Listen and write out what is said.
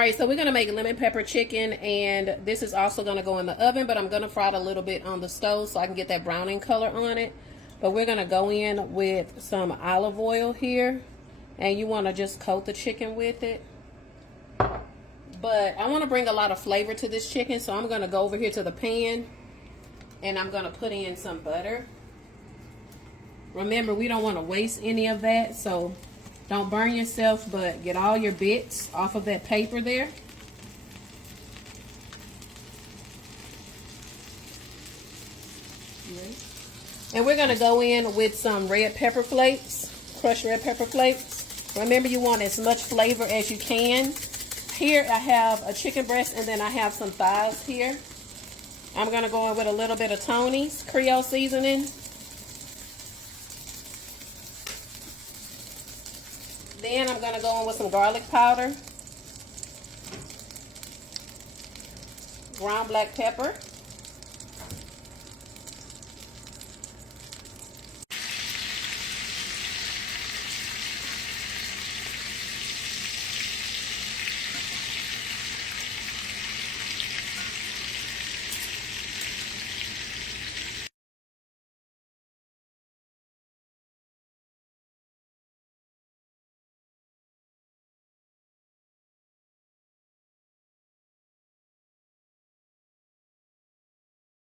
All right, so we're gonna make lemon pepper chicken, and this is also gonna go in the oven, but I'm gonna fry it a little bit on the stove so I can get that browning color on it. But we're gonna go in with some olive oil here, and you wanna just coat the chicken with it. But I wanna bring a lot of flavor to this chicken, so I'm gonna go over here to the pan, and I'm gonna put in some butter. Remember, we don't wanna waste any of that, so don't burn yourself, but get all your bits off of that paper there. And we're gonna go in with some red pepper flakes, crushed red pepper flakes. Remember, you want as much flavor as you can. Here I have a chicken breast, and then I have some thighs here. I'm gonna go in with a little bit of Tony's Creole seasoning. Then I'm going to go in with some garlic powder, ground black pepper,